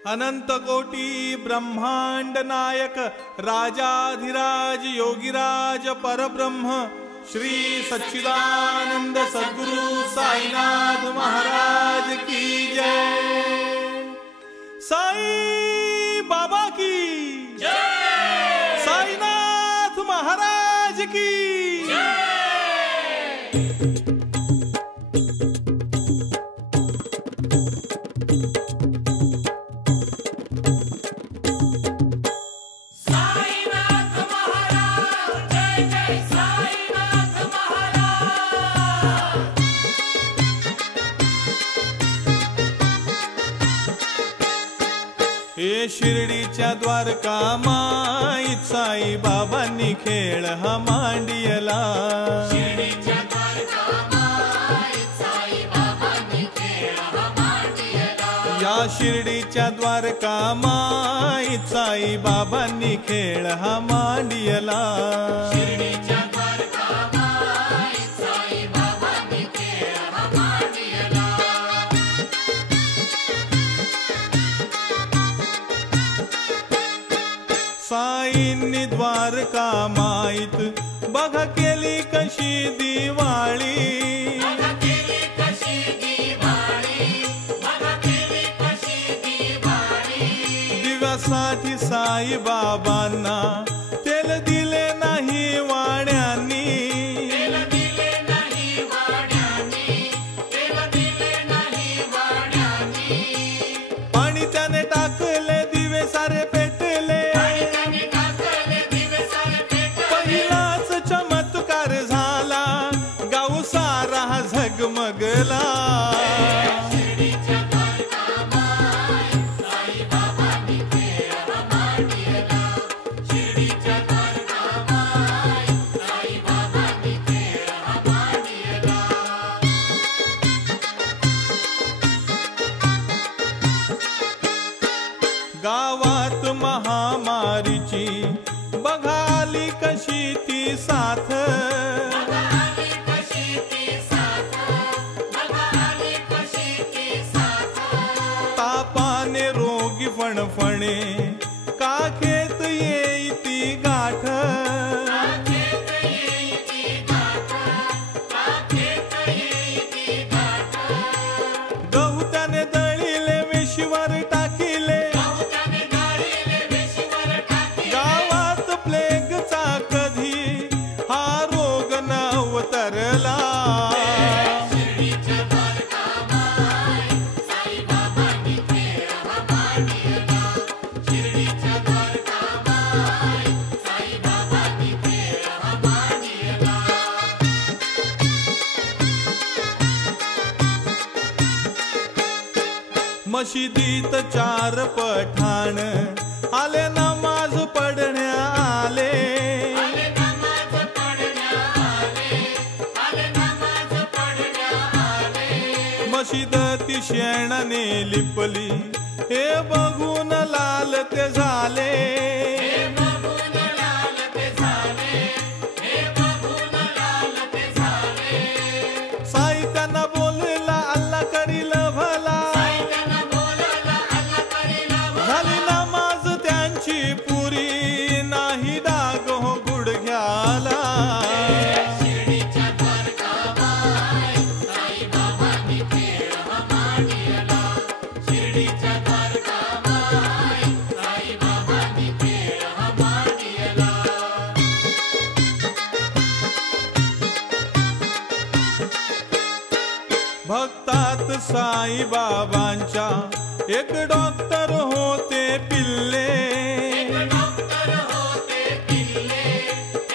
अनंत कोटी ब्रह्मांड नायक राजाधिराज योगीराज परब्रह्म श्री सच्चिदानंद सद्गुरु साईनाथ महाराज की जय। साई बाबा की जय। साईनाथ महाराज की जय। हे शिर्डीच्या द्वारका माईत साई बाबांनी खेळ हा मांडियला। शिर्डीच्या द्वारका माईत साई बाबांनी खेळ हा मांडियला। या शिर्डीच्या द्वारका माईत साई बाबांनी खेळ हा मांडियला। शिर्डीच्या द्वारका माईत साई बाबांनी खेळ हा मांडियला। साईंनी द्वारका माईत बघा केली कशी दिवाळी। बघा केली कशी दिवाळी, बघा केली कशी दिवाळी। दिव्यासाठी साई बाबांना तेल दिले नाही वाड्यांनी। तेल दिले नाही वाड्यांनी, तेल दिले नाही वाड्यांनी। पाणी त्याने टाकले दिवे सारे पेटले। पहिलाच चमत्कार झाला गाव सारा झगमगला। शिर्डीच्या द्वारका माईत साई बाबांनी खेळ हा मांडियला। शिर्डीच्या द्वारका माईत साई बाबांनी खेळ हा मांडियला। गावात महामारीची बघाली कशी ती साथ। बघा आली कशी ती साथ, बघा आली कशी ती साथ। तापाने रोगी फणफणे काखेत येईती गाठ। काखेत येईती गाठ, काखेत येईती गाठ। गहू त्याने दळीले वेशीवर टाकिले। गवताने गाडीले वेशीवर टाकले। गावात प्लेगचा कधी हा रोग नवतरला। शिर्डीच्या द्वारका माईत साई बाबांनी खेळ हा मांडियला। शिर्डीच्या द्वारका माईत साई बाबांनी खेळ हा मांडियला। मशिदीत 4 पठाण आले नमाज पडण्या आले। आले नमाज पडण्या आले, आले नमाज पडण्या आले। मशीद ती शेणाने लिपली हे बघून लाल ते झाले। हे बघून लाल ते झाले, हे बघून लाल ते झाले। साई त्यांना बोलला अल्ला करील भला। साईंना बोलायला अल्ला करीला भला। झाली नमाज त्यांची पुरी नाही डाग हो गुडघ्याला। शिर्डीच्या द्वारका माईत साई बाबांनी खेळ हा मांडियला। शिर्डीच्या द्वारका माईत साई बाबांनी खेळ हा मांडियला। भक्तात साई बाबांच्या एक डॉक्टर होते पिल्ले। एक डॉक्टर होते पिल्ले,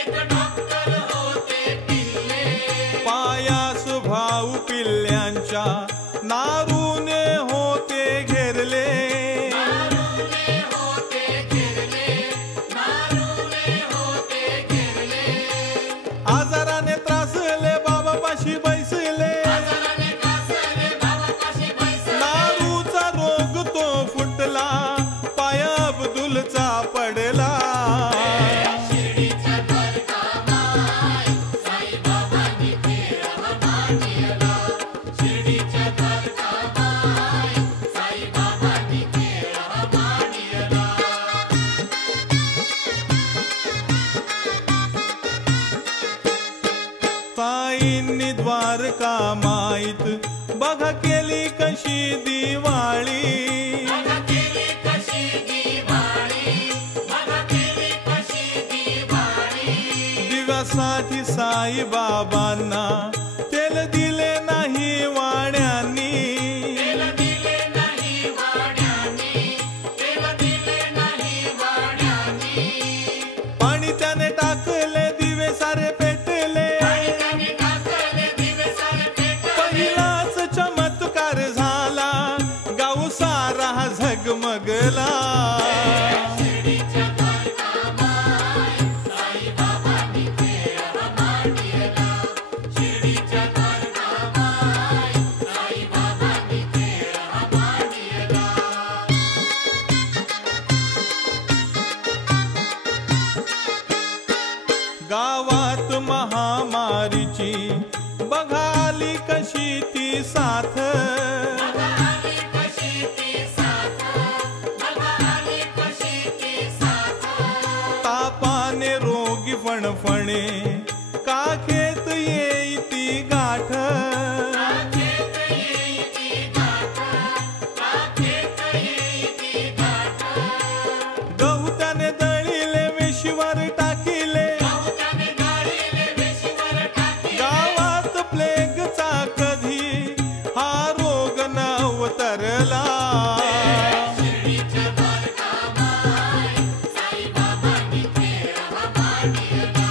एक डॉक्टर होते पिल्ले। पायास भाऊ पिल्ल्यांच्या नारूने होते घेरले। नारूने होते घेरले, नारूने होते घेरले। आजाराने त्रासले बाबापाशी बैसले। आजाराने त्रासले बाबापाशी बैसले। नारूचा रोग तो फुटला पाय अब्दुलचा पडला। शिर्डीच्या द्वारका माईत साई बाबांनी खेळ हा मांडियला। शिर्डीच्या आईंनी द्वारका माईत बघा केली कशी दिवाळी बघा केली कशी दिवाळी बघा केली कशी दिवाळी दिव्यासाठी साई बाबांना तेल दिले नाही वाड्यांनी तेल दिले नाही वाड्यानी तेल दिले नाही वाड्यानी पाणी त्याने टाकले दिवे सारे पेटले आणि त्याने टाकले दिवे सारे पेटले पहिलाच चमत्कार झाला गाव सारा झगमगला शिर्डीच्या द्वारकामाई साईबाबांनी खेळ मांडला शिर्डीच्या द्वारकामाई साईबाबांनी खेळ मांडला गावात महामारीची बघाली कशी ती साथ बघा आली कशी ती साथ बघा आली कशी ती साथ तापाने रोगी फणफणे का खेत येई ती गाठ काखेत येई ती गाठ काखेत येई ती गाठ गहू त्याने दळिले वेशीवर टाकिले गवताने गाडीले वेशीवर टाकले गावात प्लेगचा कधी हा रोग नवतरला शिर्डीच्या द्वारकामाई साईबाबांनी खेळ मांडला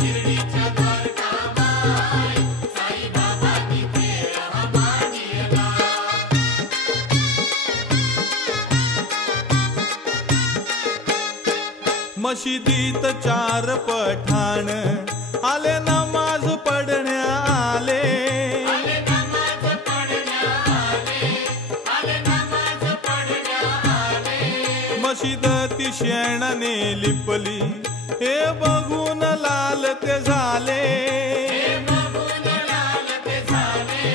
शिर्डीच्या द्वारकामाई साईबाबांनी खेळ मांडला मशिदीत 4 पठाण आले नमाज पडण्या आले आले नमाज पडण्या आले आले नमाज पडण्या आले मशीद ती शेणाने लिपली हे बघून लाल ते झाले हे बघून लाल ते झाले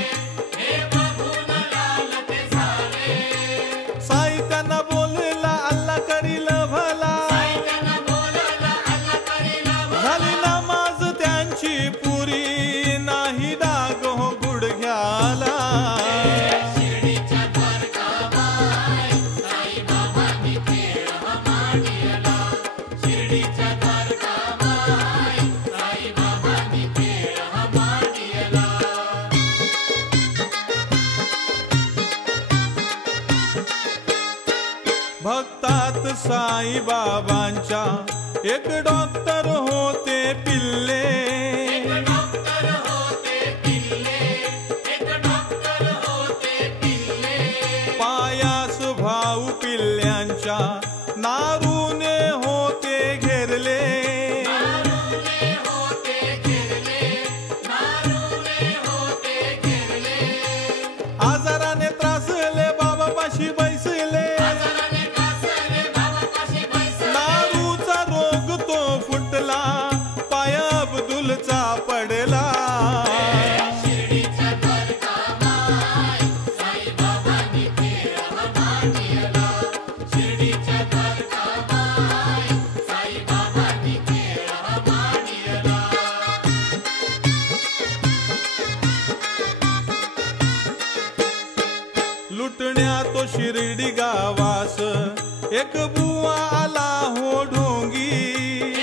हे बघून लाल ते झाले साईकांना बोलला अल्ला करील भला साईकांना बोलायला अल्ला करीला झाली नमाज त्यांची पुरी नाही डाग हो गुडघ्याला शिर्डीच्या द्वारकामाई साईबाबांनी खेळ मांडला शिर्डीच्या द्वारकामाई साईबाबांनी खेळ मांडला भक्तात साई बाबांच्या एक डॉक्टर होते पिल्ले एक डॉक्टर होते पिल्ले एक डॉक्टर होते पिल्ले पायास भाऊ पिल्ल्यांच्या नारूने होते घेरले नारूने होते घेरले नारूने होते घेरले आजाराने त्रासले बाबापाशी बैसले आजाराने त्रासले बाबापाशी बैसले नारूचा रोग तो फुटला पाय अब्दुलचा पडला शिर्डीच्या द्वारकामाई साईबाबांनी खेळ मांडला शिर्डीच्या द्वारकामाई साईबाबांनी खेळ मांडला लुटण्या तो शिर्डी गावास एक बुवा आला हो ढोंगी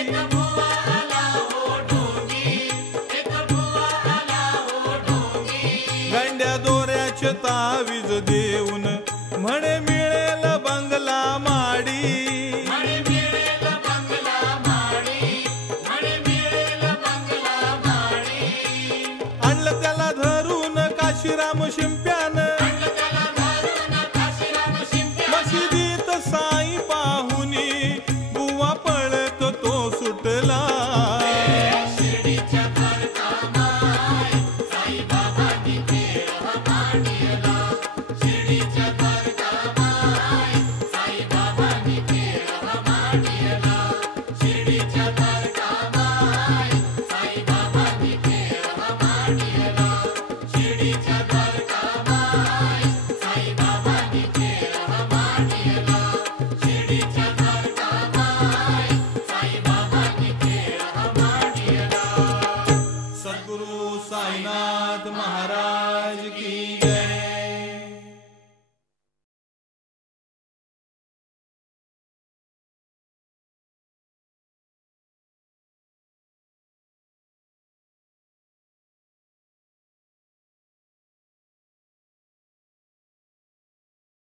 एक बुवा आला हो ढोंगी एक बुवा आला हो ढोंगी गंड्या दोऱ्याचे तावीज देऊन म्हणे मिळेल बंगला माडी म्हणे मिळेल बंगला माडी म्हणे मिळेल बंगला माडी आणलं त्याला धरून काशीराम शिंपी